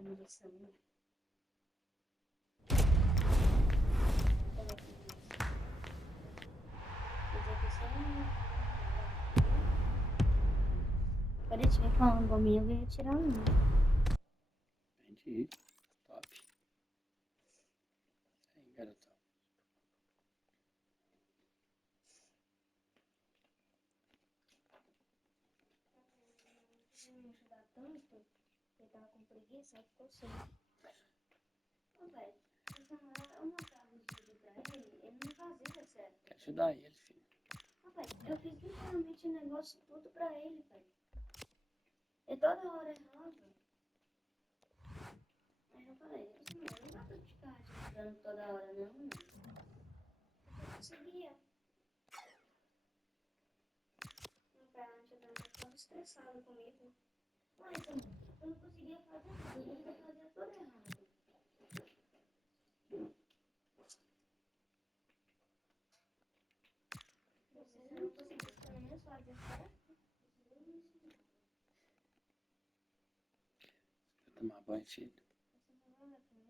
munição. Quando eu tiver com uma bombinha, eu ia tirar um. Entendi. Top. Aí, garotão. Não me ajudar tanto, ele tava com preguiça, aí ficou sem. Ô, velho, eu mostrava os vídeos pra ele não fazia certo. Quer ajudar ele, filho. Ô, velho, eu fiz literalmente o negócio tudo pra ele, velho. E toda hora errava. Aí eu falei, assim, não dá pra ficar ajudando toda hora, não, mano. Eu conseguia. Meu pai antes estava estressado comigo. Mas eu não conseguia fazer tudo, eu fazia tudo errado. Você não conseguiu pelo menos fazer certo? Vou tomar banho, filho. Você não vai lá também.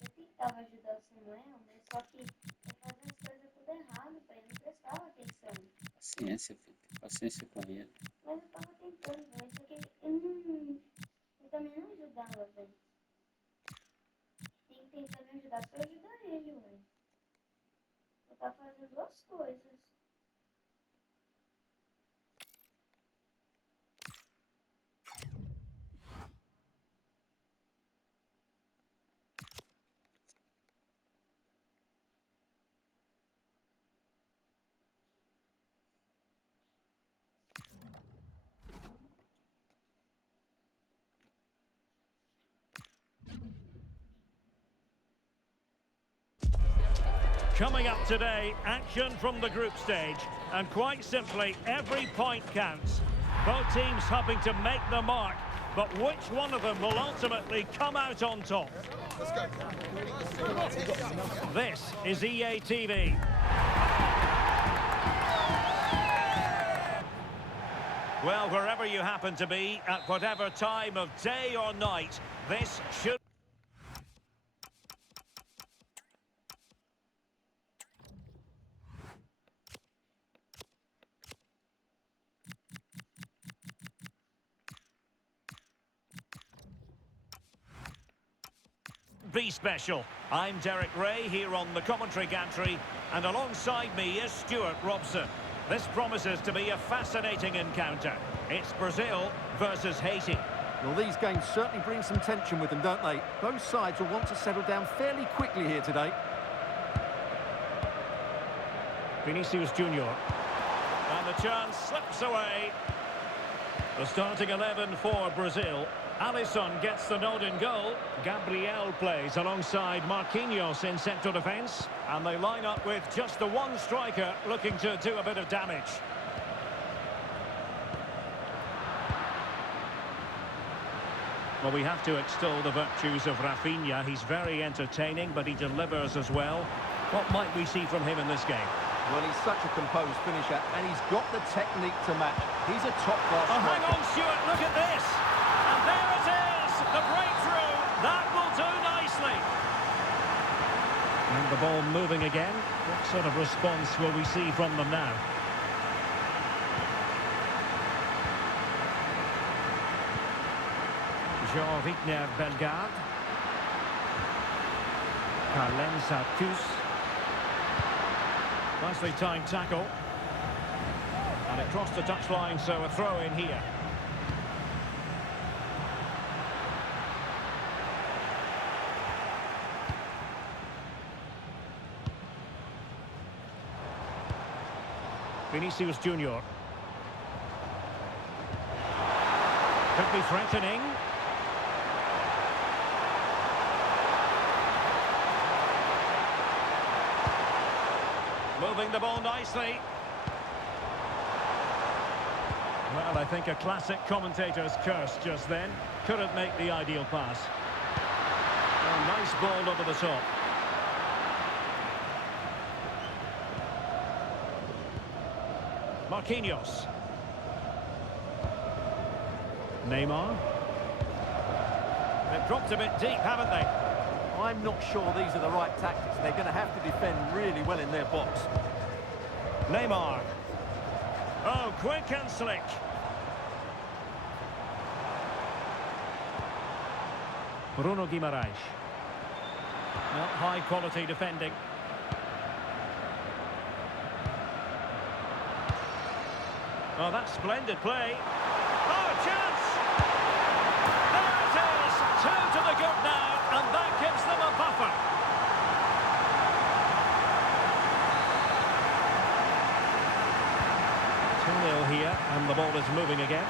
Eu tentava ajudar o Samuel, mas só que eu fazia as coisas tudo errado, pai. Eu não prestava atenção. Paciência, filho. Paciência com ele. Mas eu tava tentando, mas só que eu também não ajudava, velho. Tem que tentar me ajudar pra eu ajudar ele, ué. Eu tava fazendo duas coisas. Coming up today, action from the group stage, and quite simply, every point counts. Both teams hoping to make the mark, but which one of them will ultimately come out on top? This is EA TV. Well, wherever you happen to be, at whatever time of day or night, this should... be special. I'm Derek Ray here on the commentary gantry, and alongside me is Stuart Robson. This promises to be a fascinating encounter. It's Brazil versus Haiti. Well, these games certainly bring some tension with them, don't they? Both sides will want to settle down fairly quickly here today. Vinicius Junior. And the chance slips away. The starting 11 for Brazil. Alisson gets the nod in goal. Gabriel plays alongside Marquinhos in central defence. And they line up with just the one striker looking to do a bit of damage. Well, we have to extol the virtues of Rafinha. He's very entertaining, but he delivers as well. What might we see from him in this game? Well, he's such a composed finisher, and he's got the technique to match. He's a top-class Oh, hang striker. on, Stuart, look at this. And there it is, the breakthrough. That will do nicely. And the ball moving again. What sort of response will we see from them now? Jean-Victor Bellegarde. Kalensa Kus. Nicely timed tackle. And it crossed the touchline, so a throw in here. Vinicius Junior. Could be threatening. Moving the ball nicely. Well, I think a classic commentator's curse just then. Couldn't make the ideal pass. A nice ball over the top. Marquinhos. Neymar. They've dropped a bit deep, haven't they? I'm not sure these are the right tactics. They're going to have to defend really well in their box. Neymar. Oh, quick and slick. Bruno Guimaraes. Not high quality defending. Oh, that's splendid play. Oh, chance! There it is! 2 to the good now, and that gives them a buffer. Here, and the ball is moving again.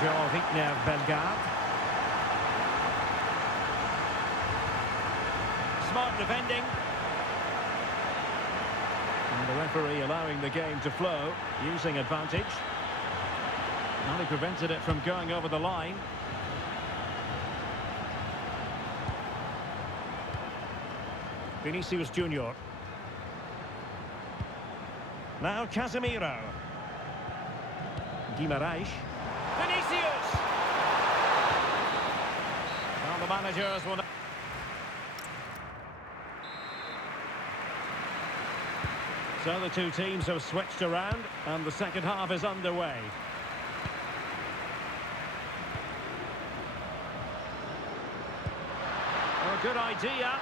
Jean-Victor Bellegarde. Smart defending. And the referee allowing the game to flow, using advantage. And he prevented it from going over the line. Vinicius Junior. Now Casemiro. Guimaraes. Vinicius! Now the managers will... So the two teams have switched around and the second half is underway. Oh, good idea.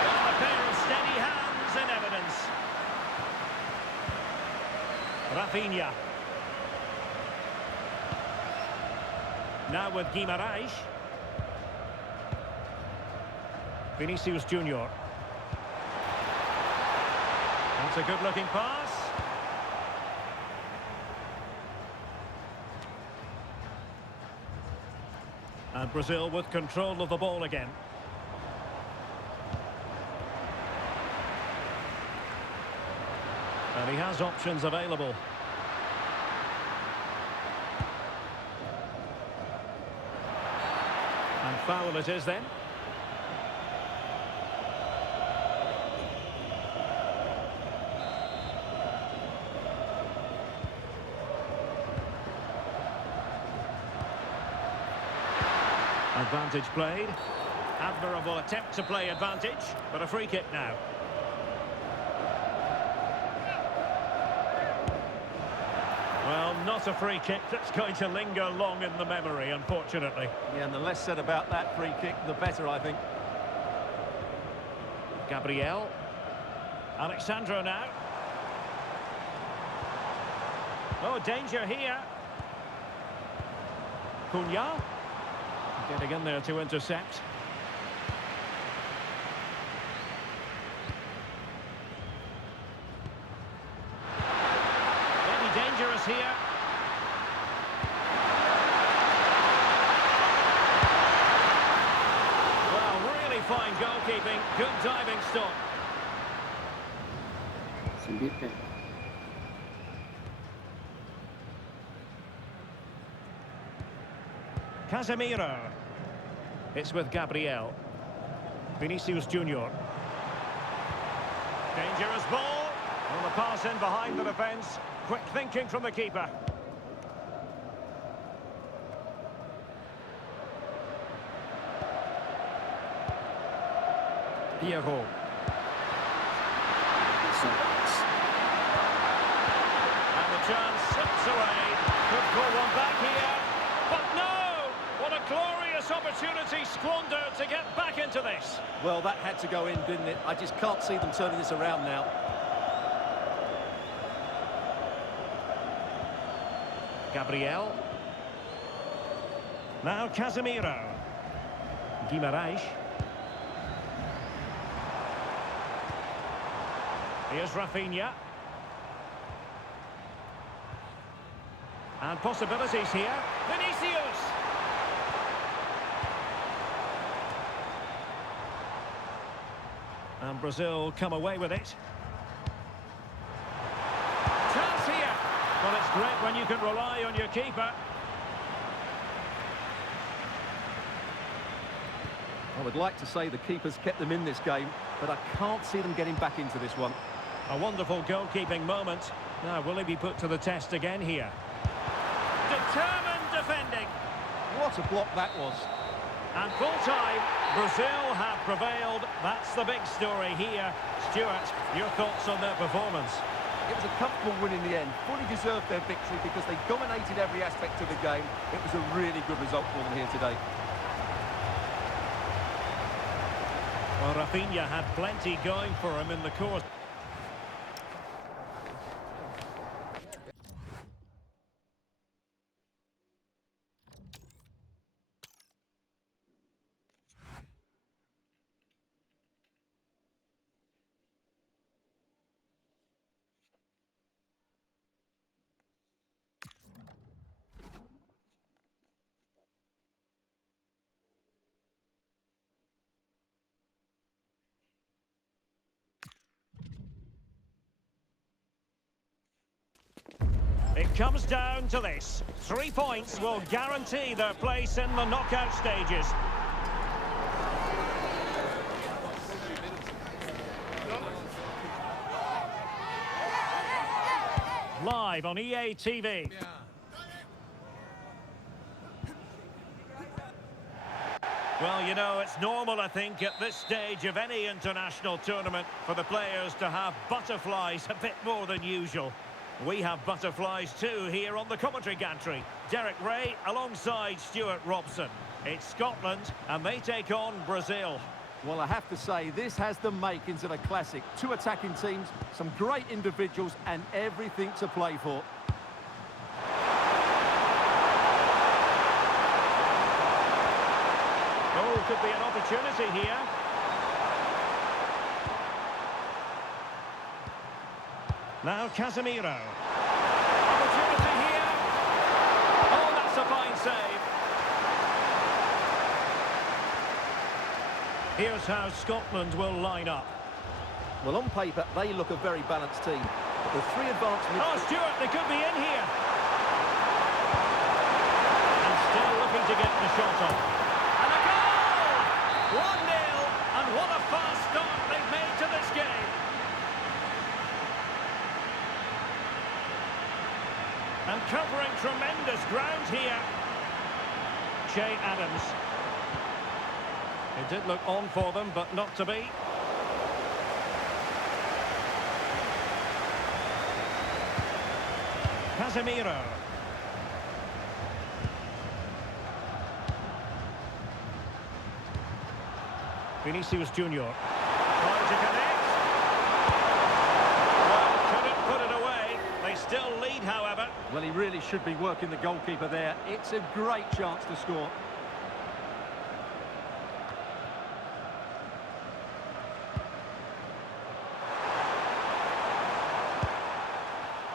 Well, a pair of steady hands in evidence. Rafinha. Now with Guimaraes. Vinicius Junior. That's a good-looking pass. And Brazil with control of the ball again. And he has options available. And foul it is then. Advantage played. Admirable attempt to play advantage, but a free kick now. Well, not a free kick that's going to linger long in the memory, unfortunately. Yeah, and the less said about that free kick, the better, I think. Gabriel. Alexandro now. Oh, danger here. Cunha. Getting in there to intercept. Maybe dangerous here. Well, really fine goalkeeping. Good diving stop. Subir pé. Casemiro. It's with Gabriel. Vinicius Junior. Dangerous ball. Well, the pass in behind the defence. Quick thinking from the keeper. Pierrot. And the chance slips away. Could pull one back here. But no! What a glorious opportunity squandered to get back into this. Well, that had to go in, didn't it? I just can't see them turning this around now. Gabriel. Now Casemiro. Guimarães. Here's Rafinha. And possibilities here. Vinicius! And Brazil come away with it. Chance here! Well, it's great when you can rely on your keeper. I would like to say the keeper's kept them in this game, but I can't see them getting back into this one. A wonderful goalkeeping moment. Now, will he be put to the test again here? Determined defending. What a block that was. And full time, Brazil have prevailed. That's the big story here. Stuart, your thoughts on their performance? It was a comfortable win in the end. Fully deserved their victory because they dominated every aspect of the game. It was a really good result for them here today. Well, Rafinha had plenty going for him in the course. It comes down to this. 3 points will guarantee their place in the knockout stages. Live on EA TV. Well, you know, it's normal, I think, at this stage of any international tournament for the players to have butterflies a bit more than usual. We have butterflies too here on the commentary gantry. Derek Ray alongside Stuart Robson. It's Scotland and they take on Brazil. Well, I have to say, this has the makings of a classic. Two attacking teams, some great individuals and everything to play for. Oh, could be an opportunity here. Now Casemiro. Opportunity here. Oh, that's a fine save. Here's how Scotland will line up. Well, on paper, they look a very balanced team. But the three advanced Oh, Stuart, they could be in here. And still looking to get the shot off. And a goal! 1-0, and what a fast start they've made to this game. And covering tremendous ground here. Che Adams. It did look on for them, but not to be. Casemiro. Vinicius Junior. Trying to connect. really should be working the goalkeeper there. It's a great chance to score.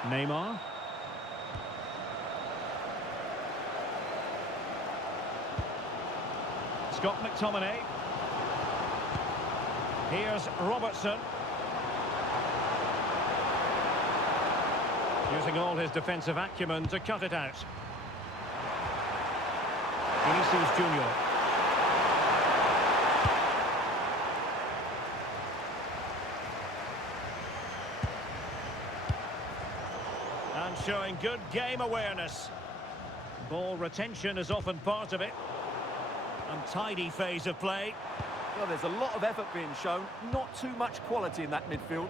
Neymar. Scott McTominay. Here's Robertson. Using all his defensive acumen to cut it out. Vinicius Junior. And showing good game awareness. Ball retention is often part of it. And tidy phase of play. Well, there's a lot of effort being shown, not too much quality in that midfield.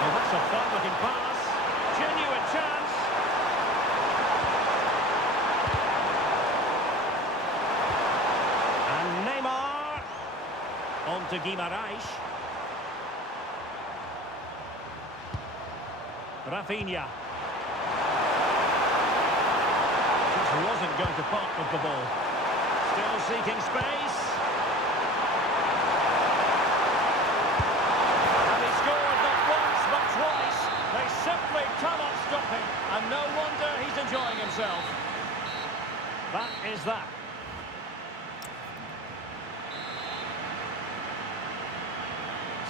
Well, that's a fine-looking pass. Genuine chance. And Neymar. On to Guimarães. Rafinha. Just wasn't going to part with the ball. Still seeking space. And he scored not once but twice. They simply cannot stop him. And no wonder he's enjoying himself. That is that.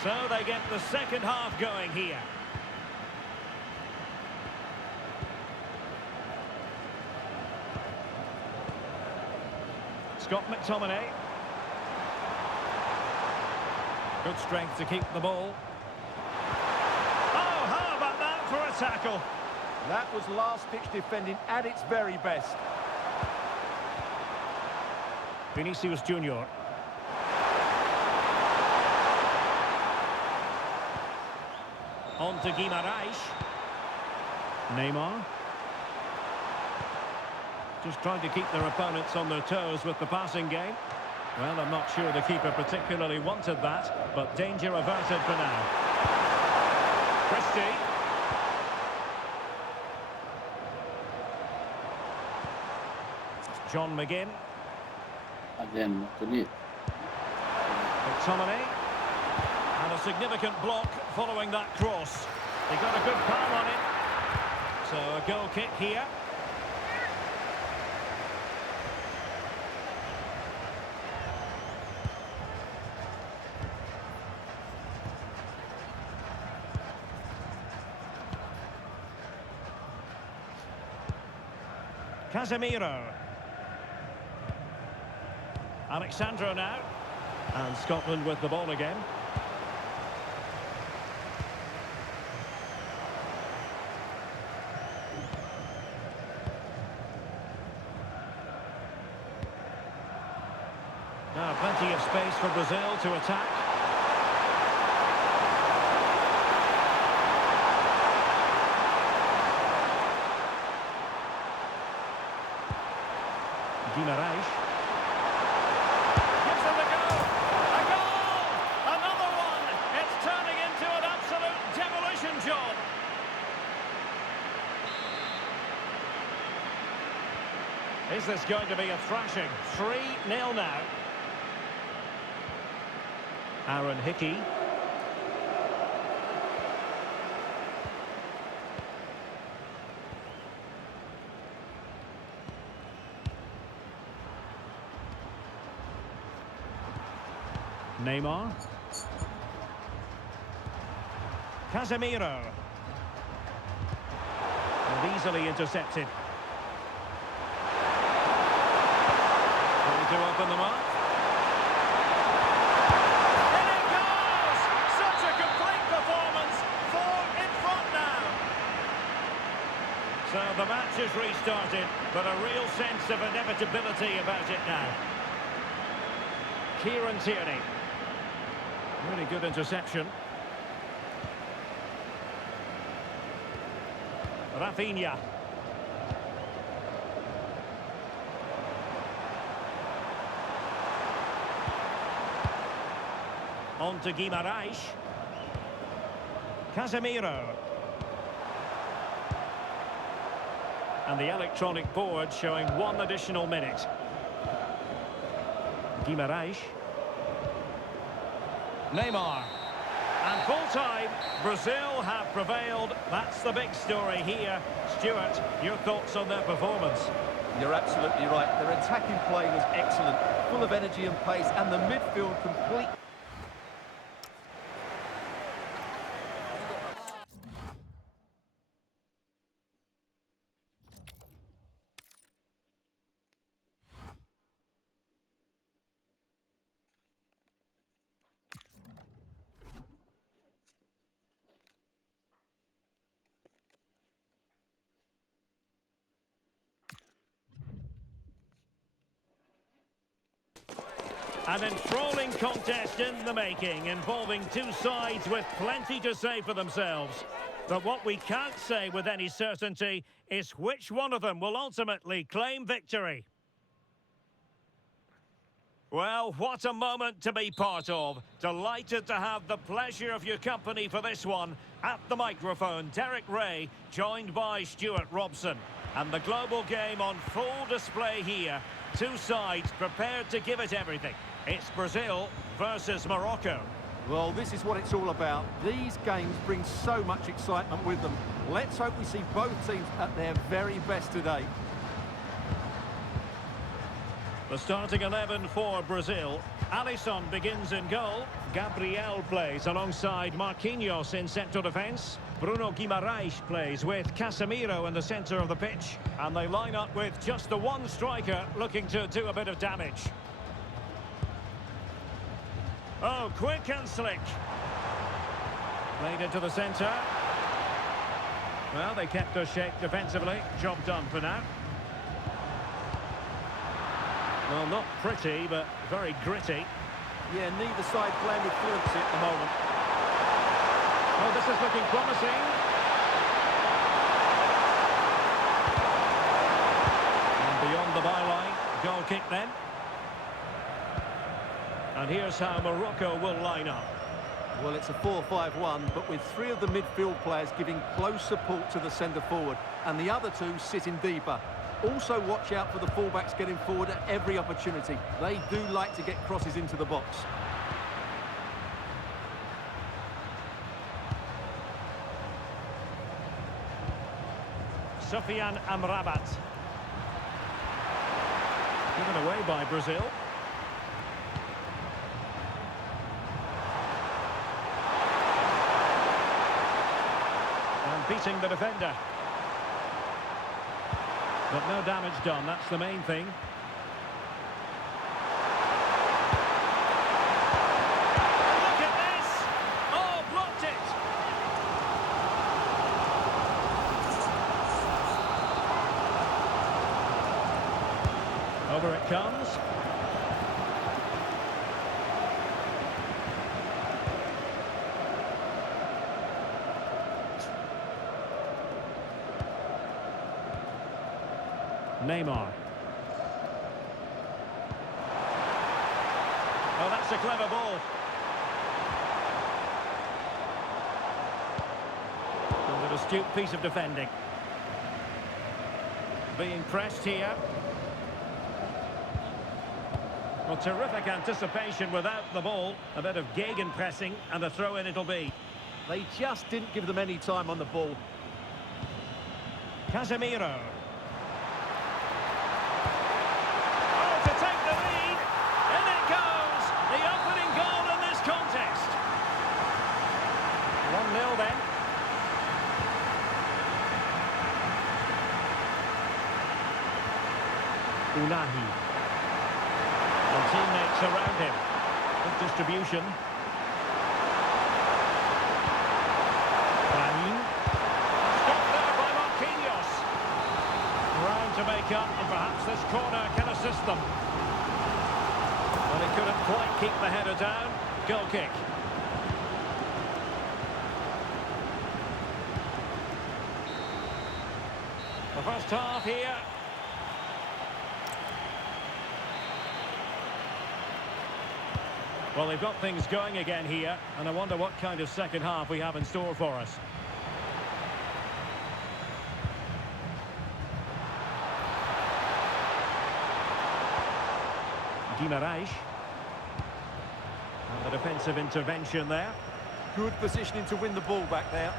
So they get the second half going here. Scott McTominay. Good strength to keep the ball. Oh, how about that for a tackle? That was last-pitch defending at its very best. Vinicius Junior. On to Guimarães. Neymar. Just trying to keep their opponents on their toes with the passing game. Well, I'm not sure the keeper particularly wanted that, but danger averted for now. Christie. John McGinn. Again, muito bonito. McTominay. And a significant block following that cross. They got a good palm on it. So a goal kick here. Casemiro. Alexandro now. And Scotland with the ball again. Now plenty of space for Brazil to attack. Guimarães. Gives them the goal. A goal! Another one! It's turning into an absolute demolition job. Is this going to be a thrashing? 3-0 now. Aaron Hickey. Neymar. Casemiro. And easily intercepted. Trying to open them up. And it goes! Such a complete performance. 4 in front now. So the match is restarted, but a real sense of inevitability about it now. Kieran Tierney. Really good interception. Rafinha. On to Guimarães. Casemiro. And the electronic board showing 1 additional minute. Guimarães. Neymar. And full time, Brazil have prevailed. That's the big story here. Stuart, your thoughts on their performance? You're absolutely right. Their attacking play was excellent, full of energy and pace, and the midfield complete. An enthralling contest in the making, involving two sides with plenty to say for themselves. But what we can't say with any certainty is which one of them will ultimately claim victory. Well, what a moment to be part of. Delighted to have the pleasure of your company for this one. At the microphone, Derek Ray, joined by Stuart Robson. And the global game on full display here. Two sides prepared to give it everything. It's Brazil versus Morocco. Well, this is what it's all about. These games bring so much excitement with them. Let's hope we see both teams at their very best today. The starting 11 for Brazil. Alisson begins in goal. Gabriel plays alongside Marquinhos in central defence. Bruno Guimarães plays with Casemiro in the centre of the pitch. And they line up with just the one striker looking to do a bit of damage. Oh, quick and slick. Played into the centre. Well, they kept their shape defensively. Job done for now. Well, not pretty, but very gritty. Yeah, neither side playing with fluency at the moment. Oh, this is looking promising. And beyond the byline, goal kick then. And here's how Morocco will line up. Well, it's a 4-5-1, but with three of the midfield players giving close support to the centre forward, and the other two sitting deeper. Also watch out for the fullbacks getting forward at every opportunity. They do like to get crosses into the box. Sofiane Amrabat. Given away by Brazil. And beating the defender. But no damage done, that's the main thing. Look at this! Oh, blocked it! Over it comes. Neymar. Oh, that's a clever ball. And an astute piece of defending. Being pressed here. Well, terrific anticipation without the ball. A bit of gegenpressing and a throw-in it'll be. They just didn't give them any time on the ball. Casemiro. Unahi. And teammates around him. Good distribution. Brahim. Stopped there by Marquinhos. Ground to make up, and perhaps this corner can assist them. Well, he couldn't quite keep the header down. Goal kick. The first half here. Well, they've got things going again here, and I wonder what kind of second half we have in store for us. Guimaraes. And the defensive intervention there. Good positioning to win the ball back there.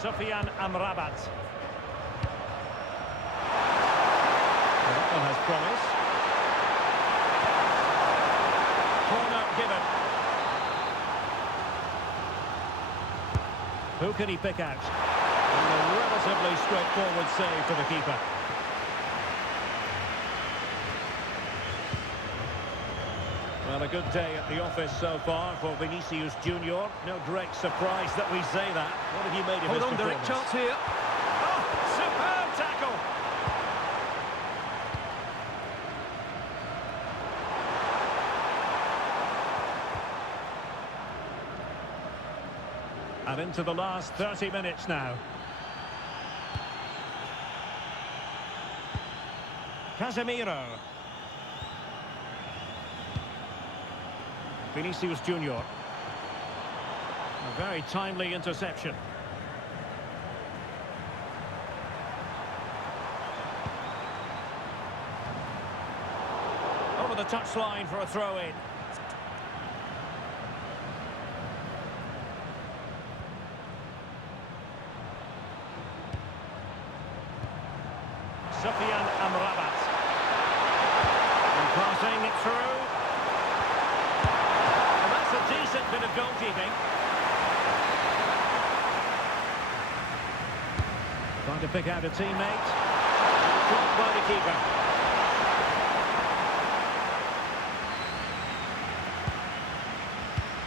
Sufyan Amrabat. Well, that one has promise. Corner given. Who can he pick out? And a relatively straightforward save for the keeper. Well, a good day at the office so far for Vinicius Junior. No great surprise that we say that. What have you made of his Hold on, Derek, performance? chance here. Oh, superb tackle! And into the last 30 minutes now. Casemiro. Vinicius Junior. A very timely interception. Over the touchline for a throw-in. Sufyan Amrabat. And crossing it through. And that's a decent bit of goalkeeping. Trying to pick out a teammate. Caught by the keeper.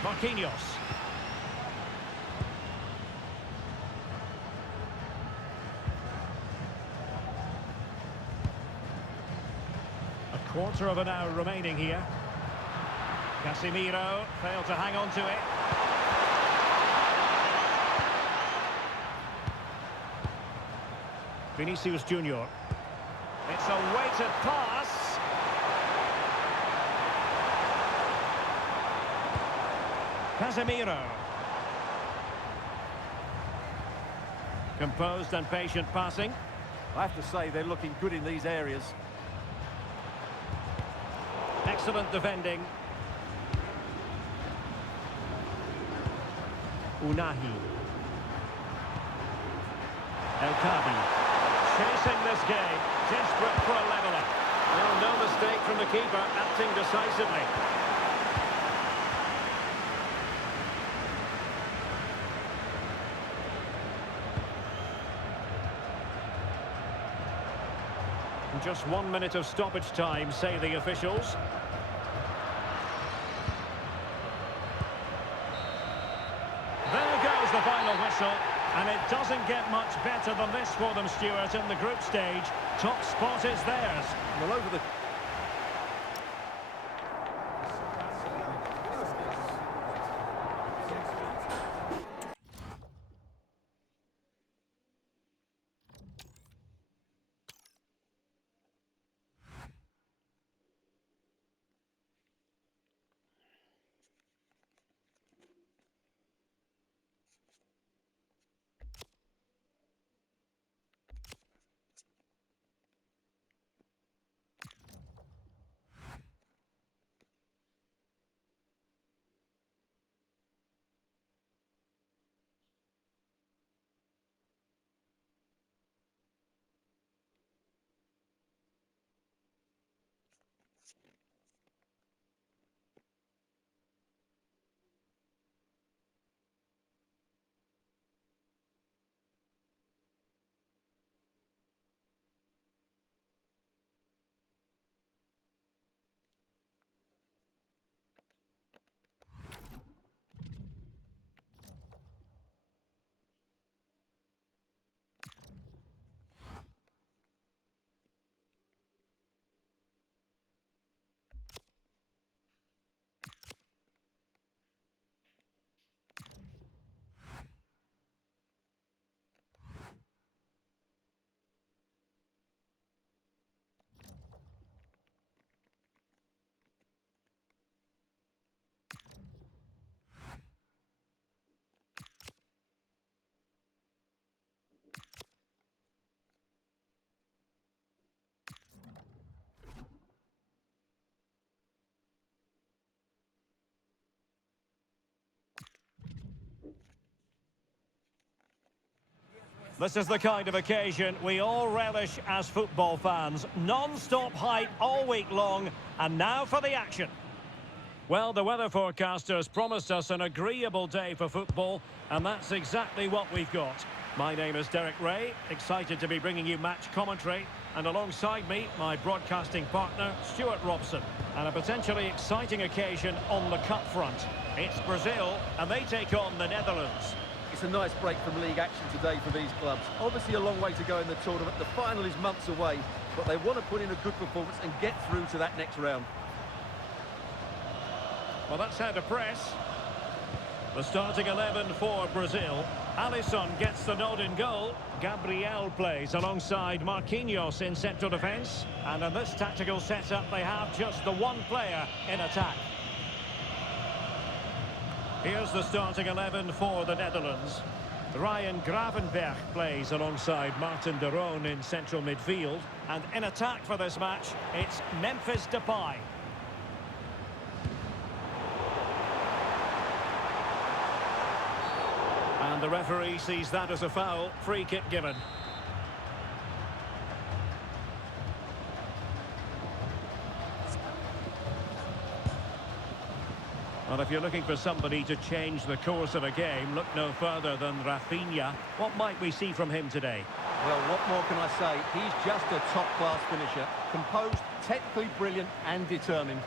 Marquinhos. A quarter of an hour remaining here. Casemiro failed to hang on to it. Vinicius Junior. It's a weighted pass. Casemiro. Composed and patient passing. I have to say, they're looking good in these areas. Excellent defending. Unahi. El Kabi. Chasing this game. Desperate for a leveller. Well, no mistake from the keeper, acting decisively. Just 1 minute of stoppage time, say the officials. There goes the final whistle, and it doesn't get much better than this for them, Stuart, in the group stage. Top spot is theirs. Well, over the... This is the kind of occasion we all relish as football fans. Non-stop hype all week long, and now for the action. Well, the weather forecasters promised us an agreeable day for football, and that's exactly what we've got. My name is Derek Ray, excited to be bringing you match commentary, and alongside me, my broadcasting partner, Stuart Robson, and a potentially exciting occasion on the cup front. It's Brazil, and they take on the Netherlands. It's a nice break from league action today for these clubs. Obviously a long way to go in the tournament. The final is months away, but they want to put in a good performance and get through to that next round. Well, that's how to press. The starting 11 for Brazil. Alisson gets the nod in goal. Gabriel plays alongside Marquinhos in central defence. And in this tactical setup, they have just the one player in attack. Here's the starting 11 for the Netherlands. Ryan Gravenberch plays alongside Martin de Roon in central midfield. And in attack for this match, it's Memphis Depay. And the referee sees that as a foul. Free kick given. Well, if you're looking for somebody to change the course of a game, look no further than Rafinha. What might we see from him today? Well, what more can I say? He's just a top-class finisher. Composed, technically brilliant and determined.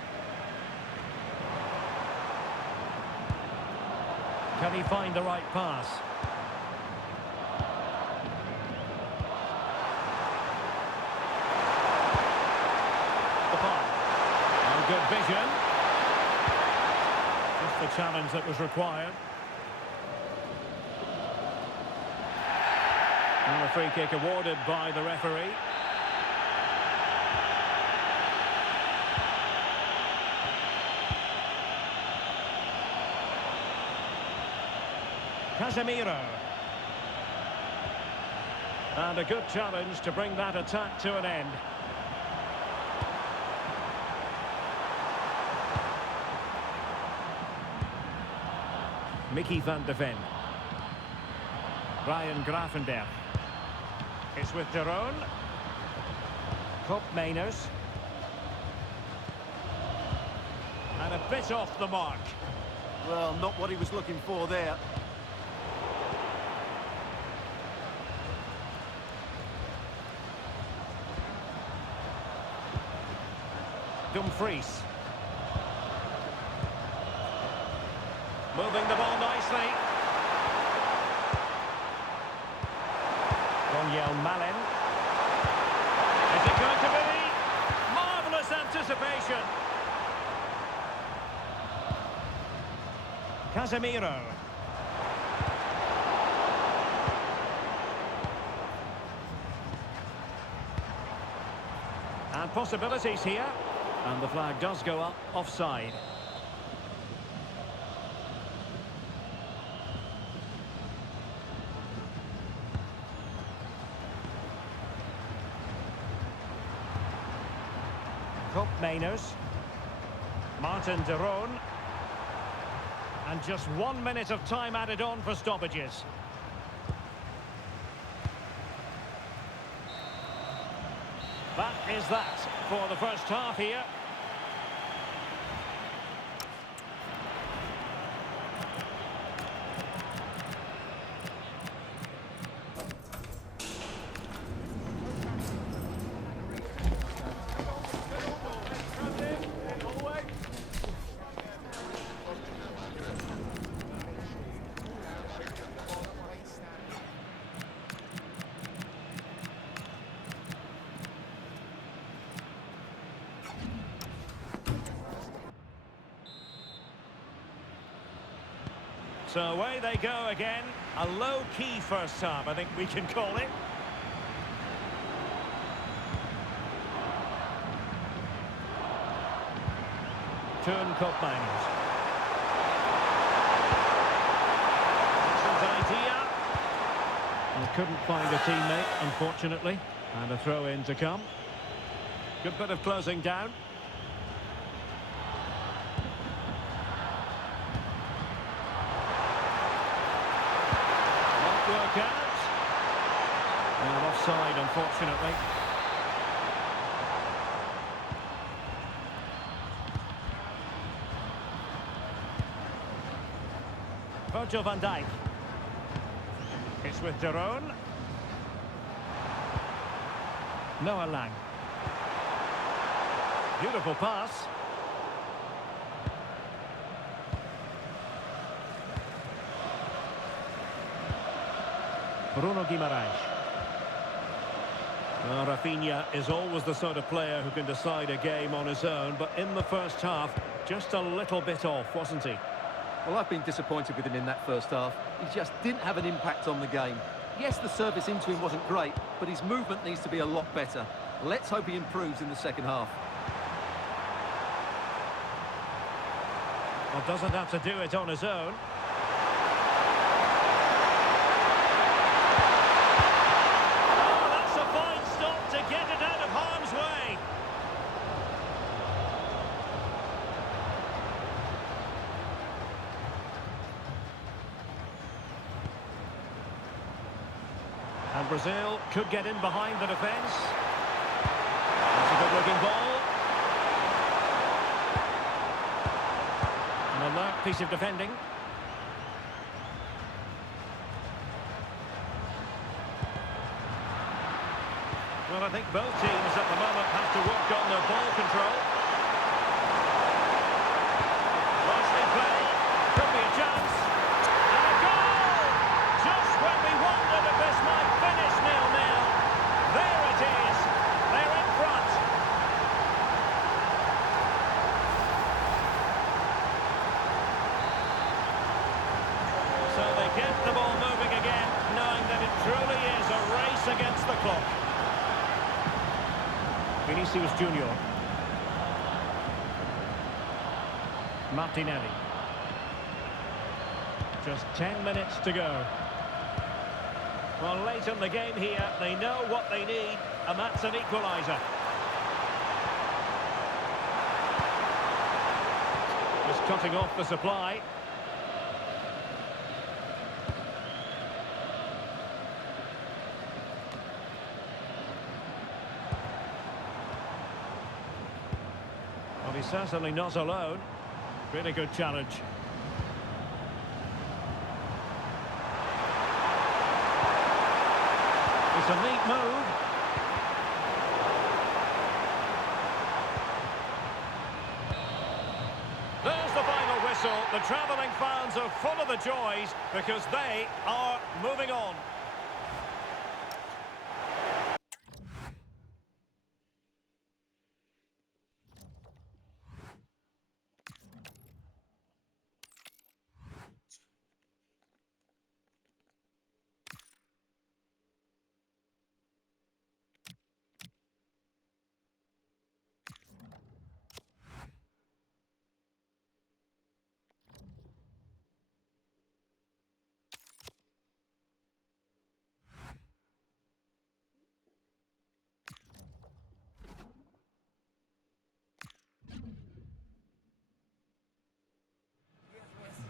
Can he find the right pass? Depay. Oh, good vision. Just the challenge that was required. And a free kick awarded by the referee. Casemiro. And a good challenge to bring that attack to an end. Mickey van de Ven. Ryan Gravenberch. It's with de Roon. Koopmeiners. And a bit off the mark. Well, not what he was looking for there. Dumfries. Moving the ball nicely. Daniel Malin. Is it going to be? Marvellous anticipation. Casemiro. And possibilities here. And the flag does go up offside. Koopmeiners. Martin de Roon. And just 1 minute of time added on for stoppages. That is that for the first half here. So away they go again. A low-key first half, I think we can call it. Turn Koopmeiners. Idea. And couldn't find a teammate, unfortunately. And a throw-in to come. Good bit of closing down. Work out. offside, unfortunately. Virgil van Dijk. It's with Daron. Noah Lang. Beautiful pass. Bruno Guimaraes. Well, Rafinha is always the sort of player who can decide a game on his own, but in the first half, just a little bit off, wasn't he? Well, I've been disappointed with him in that first half. He just didn't have an impact on the game. Yes, the service into him wasn't great, but his movement needs to be a lot better. Let's hope he improves in the second half. Well, doesn't have to do it on his own. Oh, that's a fine stop to get it out of harm's way. And Brazil could get in behind the defence. That's a good-looking ball. An alert piece of defending. Well, I think both teams at the moment have to work on their ball control. Nicely played. Could be a chance. And a goal! Just when we wondered if this might finish 0-0. There it is. They're in front. So they get the ball moving again, knowing that it truly is a race against the clock. Vinicius Junior. Martinelli. Just 10 minutes to go. Well, late in the game here, they know what they need, and that's an equaliser. Just cutting off the supply. Well, he's certainly not alone. Really good challenge. It's a neat move. There's the final whistle. The travelling fans are full of the joys because they are moving on.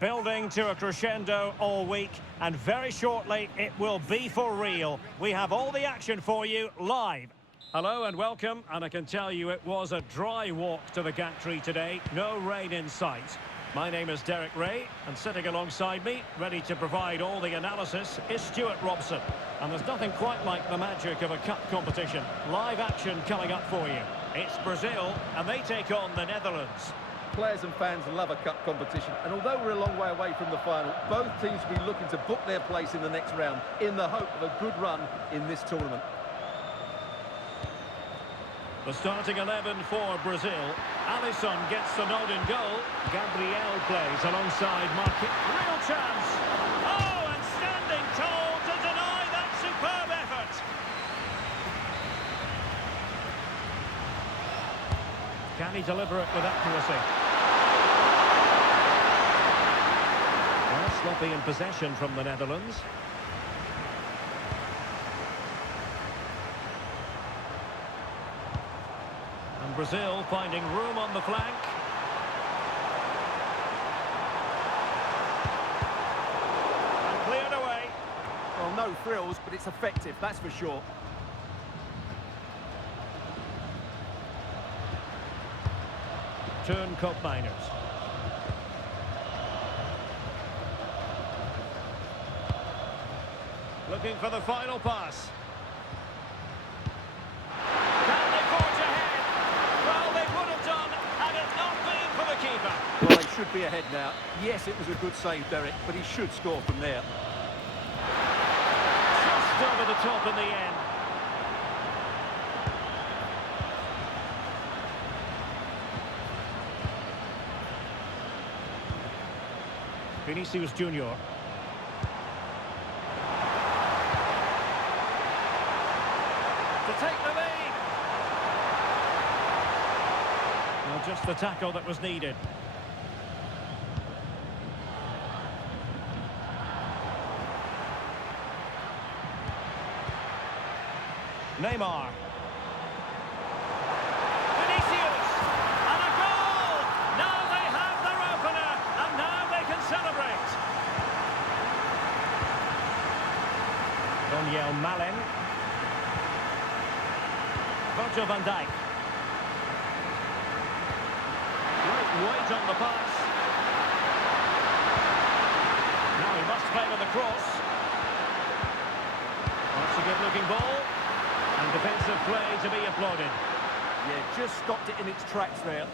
Building to a crescendo all week, and very shortly it will be for real. We have all the action for you live. Hello and welcome, and I can tell you it was a dry walk to the gantry today. No rain in sight. My name is Derek Ray, and sitting alongside me, ready to provide all the analysis, is Stuart Robson. And there's nothing quite like the magic of a cup competition. Live action coming up for you. It's Brazil, and they take on the Netherlands. Players and fans love a cup competition, and although we're a long way away from the final, both teams will be looking to book their place in the next round in the hope of a good run in this tournament. The starting 11 for Brazil. Alisson gets the nod in goal. Gabriel plays alongside Marquinhos. Real chance! Oh, and standing tall to deny that superb effort! Can he deliver it with accuracy? Well, sloppy in possession from the Netherlands. And Brazil finding room on the flank. And cleared away. Well, no thrills, but it's effective, that's for sure. Turn Cup minors. Looking for the final pass. Can they forge ahead? Well, they would have done had it not been for the keeper. Well, they should be ahead now. Yes, it was a good save, Derek, but he should score from there. Just over the top in the end. Vinicius Junior. To take the lead. Well, just the tackle that was needed. Neymar. Vinicius. And a goal! Now they have their opener, and now they can celebrate. Daniel Malen. Virgil van Dijk. Great weight on the pass. Now he must play with the cross. That's a good-looking ball. And defensive play to be applauded. Yeah, just stopped it in its tracks there.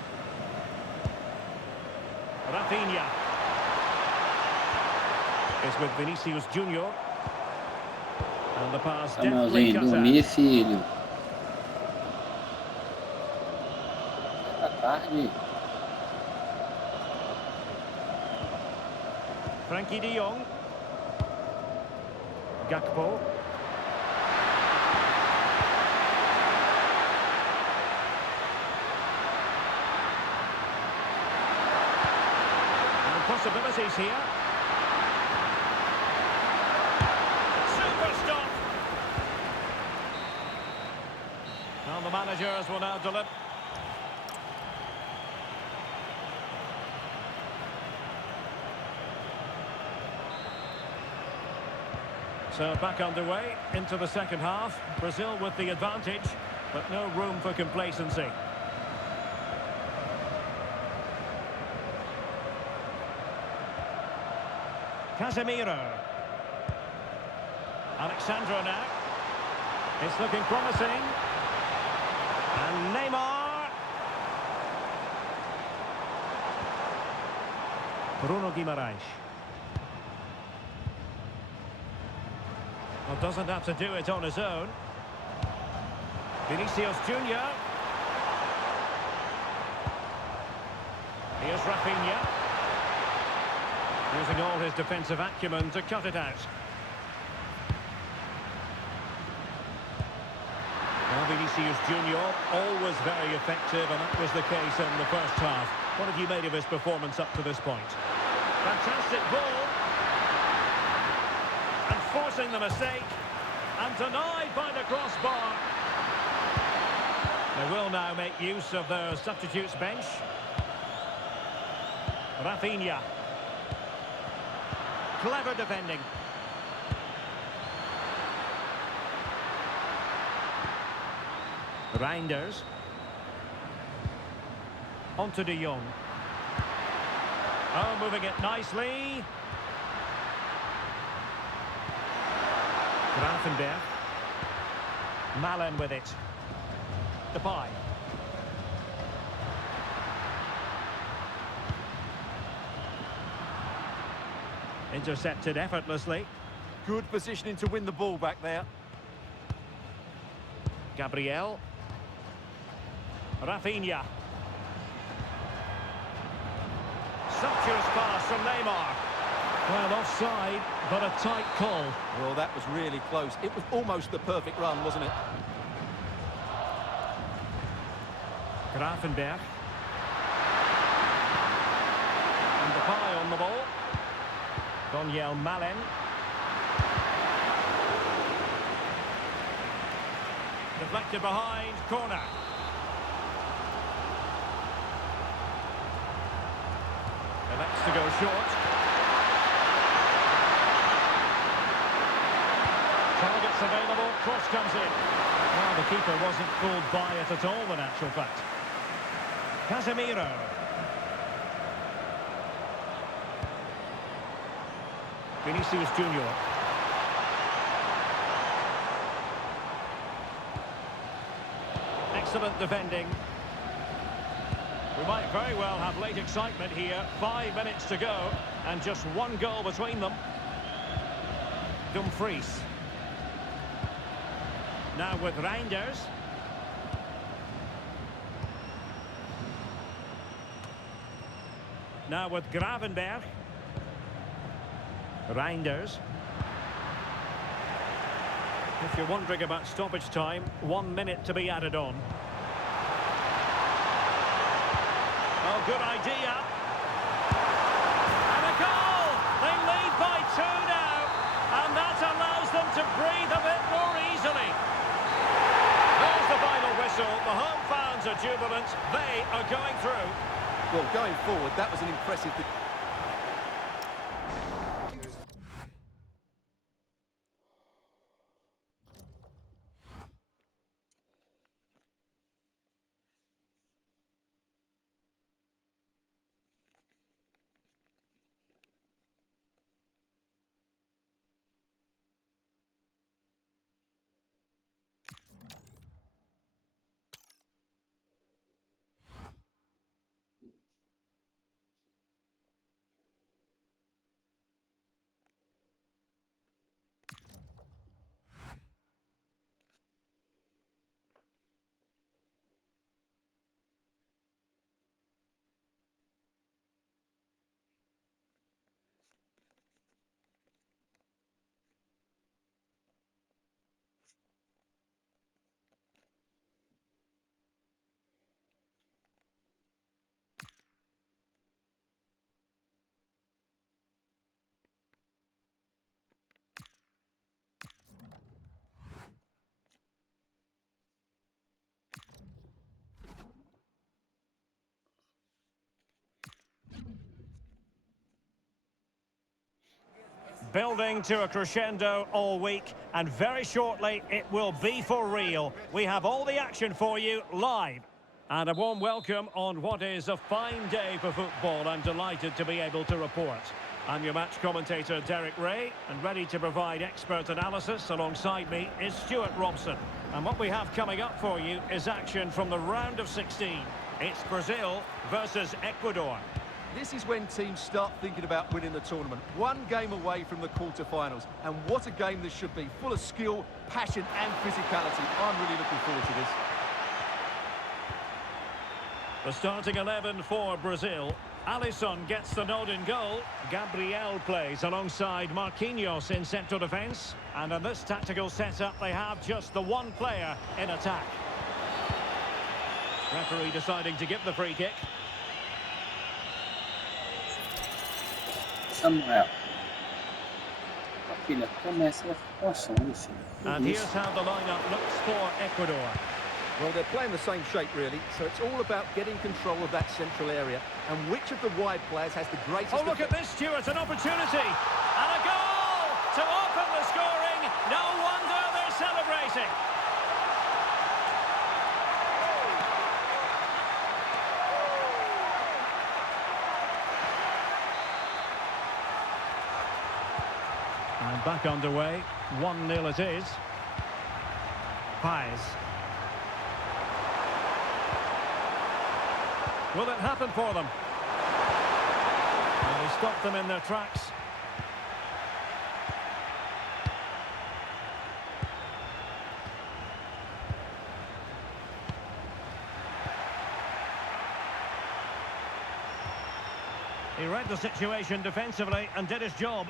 Rafinha. Is with Vinicius Junior. And the pass definitely Samuelzinho, cut out. dormir, filho. Tá tarde. Frankie de Jong. Gakpo. And possibilities here. Super stop. Now the managers will now deliver. So back underway into the second half. Brazil with the advantage, but no room for complacency. Casemiro. Alexandro now. It's looking promising. And Neymar. Bruno Guimaraes. Well, doesn't have to do it on his own. Vinicius Junior. Here's Rafinha. Using all his defensive acumen to cut it out. Well, Vinicius Junior, always very effective, and that was the case in the first half. What have you made of his performance up to this point? Fantastic ball. And forcing the mistake. And denied by the crossbar. They will now make use of their substitutes bench. Rafinha. Clever defending. Reinders. On to de Jong. Oh, moving it nicely. Grafenberg. Malen with it. Depay. Intercepted effortlessly. Good positioning to win the ball back there. Gabriel. Rafinha. Sumptuous pass from Neymar. Well, offside, but a tight call. Well, that was really close. It was almost the perfect run, wasn't it? Grafenberg. And Depay on the ball. Daniel Malen. Deflected behind, corner. Elects to go short. Targets available, cross comes in. Well, the keeper wasn't fooled by it at all in actual fact. Casemiro. Vinicius Junior. Excellent defending. We might very well have late excitement here. 5 minutes to go, and just one goal between them. Dumfries. Now with Reinders. Now with Gravenberg. Reinders. If you're wondering about stoppage time, 1 minute to be added on. Oh, good idea. And a goal! They lead by 2 now. And that allows them to breathe a bit more easily. There's the final whistle. The home fans are jubilant. They are going through. Well, going forward, that was an impressive... Building to a crescendo all week, and very shortly it will be for real. We have all the action for you live. And a warm welcome on what is a fine day for football. I'm delighted to be able to report. I'm your match commentator Derek Ray, and ready to provide expert analysis alongside me is Stuart Robson. And what we have coming up for you is action from the round of 16. It's Brazil versus Ecuador. This is when teams start thinking about winning the tournament. One game away from the quarter-finals. And what a game this should be. Full of skill, passion and physicality. I'm really looking forward to this. The starting 11 for Brazil. Alisson gets the nod in goal. Gabriel plays alongside Marquinhos in central defence. And in this tactical setup, they have just the one player in attack. Referee deciding to give the free kick. Samuel. A filha começa a assim. And here's how the lineup looks for Ecuador. Well, they're playing the same shape, really, so it's all about getting control of that central area. And which of the wide players has the greatest... Oh, look at this, Stuart, an opportunity. And a goal to open the scoring. No wonder they're celebrating. And back underway. 1-0 it is. Pais. Will it happen for them? And he stopped them in their tracks. He read the situation defensively and did his job.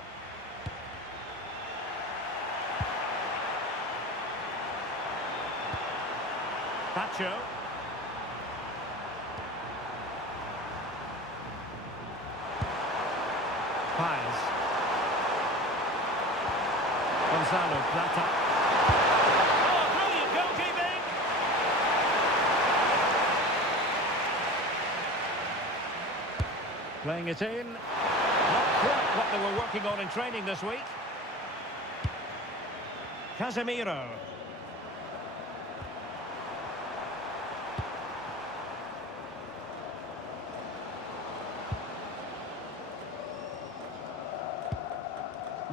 Pacho. Pais. Gonzalo Plata. Oh, brilliant goalkeeping! Playing it in. Not quite what they were working on in training this week. Casemiro.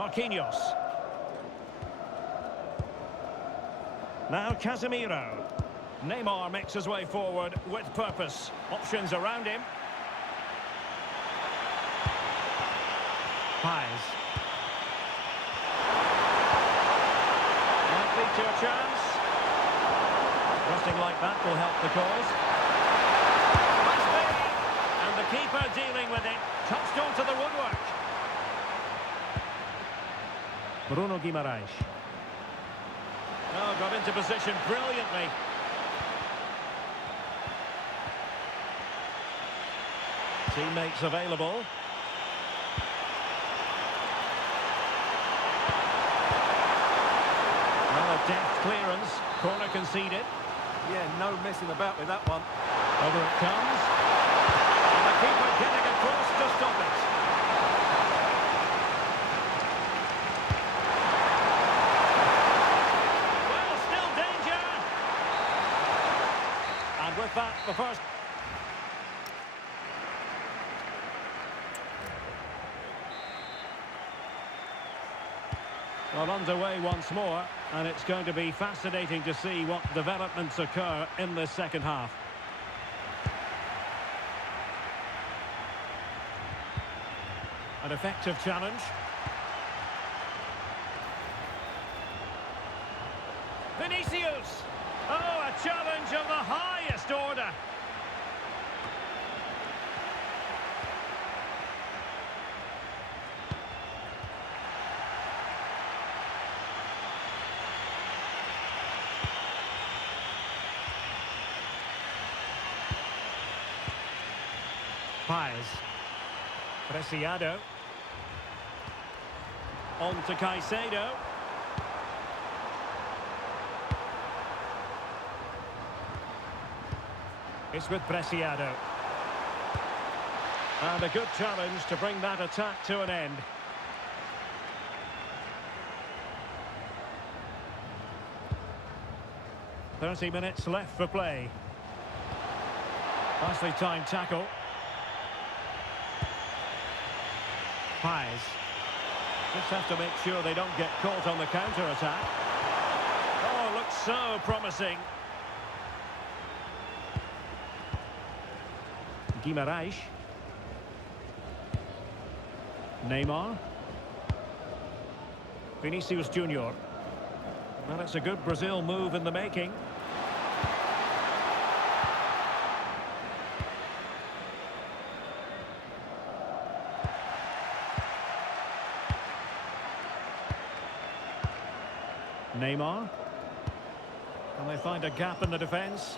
Marquinhos. Now Casemiro. Neymar makes his way forward with purpose. Options around him. Pais. Might lead to a chance. Resting like that will help the cause. Must be. And the keeper dealing with it. Touched onto the woodwork. Bruno Guimaraes. Oh, got into position brilliantly. Teammates available. Well, a deft clearance. Corner conceded. Yeah, no messing about with that one. Over it comes. And the keeper getting across to stop it. Well, still danger. And with that, the first... Well, underway once more, and it's going to be fascinating to see what developments occur in this second half. An effective challenge. Vinicius! Oh, a challenge of the highest order. Pais. Preciado. On to Caicedo. It's with Preciado. And a good challenge to bring that attack to an end. "30 minutes left for play. Nicely timed tackle. Pais. Just have to make sure they don't get caught on the counter-attack. Oh, looks so promising. Guimaraes. Neymar. Vinicius Junior. Well, it's a good Brazil move in the making. Neymar. Can they find a gap in the defence?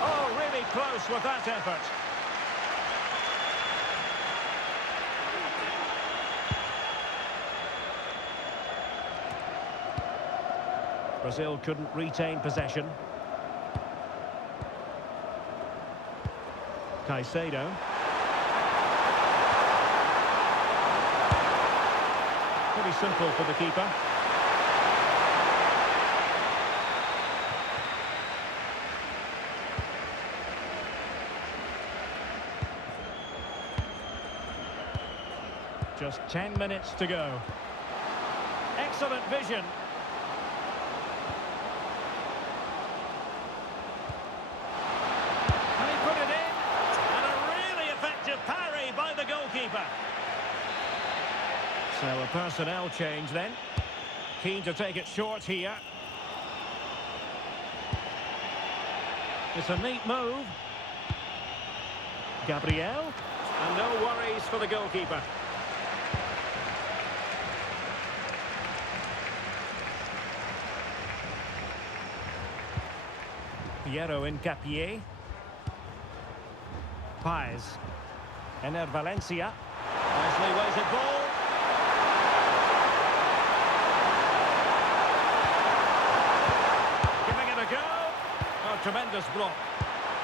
Oh, really close with that effort. Brazil couldn't retain possession. Caicedo. Pretty simple for the keeper. Just 10 minutes to go. Excellent vision. And he put it in. And a really effective parry by the goalkeeper. So a personnel change then. Keen to take it short here. It's a neat move. Gabriel. And no worries for the goalkeeper. Piero Incapié. Pais. Ener Valencia. Nicely weighted ball. Giving it a go. Oh, tremendous block.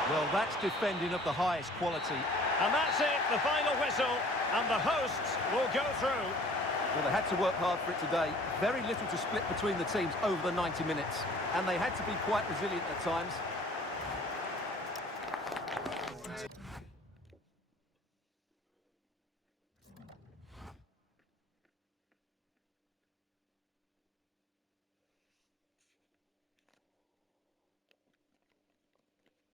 Well, that's defending of the highest quality. And that's it, the final whistle. And the hosts will go through. Well, they had to work hard for it today. Very little to split between the teams over the 90 minutes. And they had to be quite resilient at times.